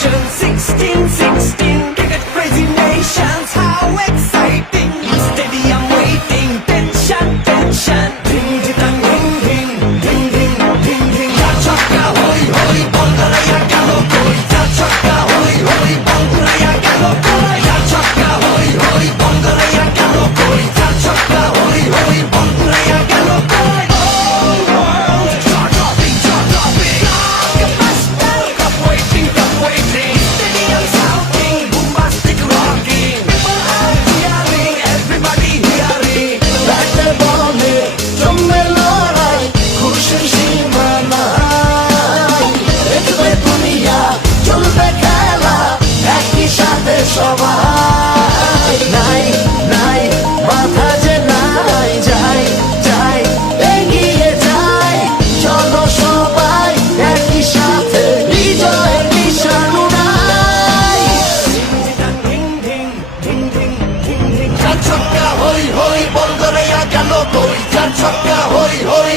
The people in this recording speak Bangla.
Revolution 1616. সবাই নাই নাই মাথা যে নাই যাই যাই এগিয়ে যাই চলো সবাই একই ছক্কা, হই হই, বল গেল চার ছক্কা, হই হই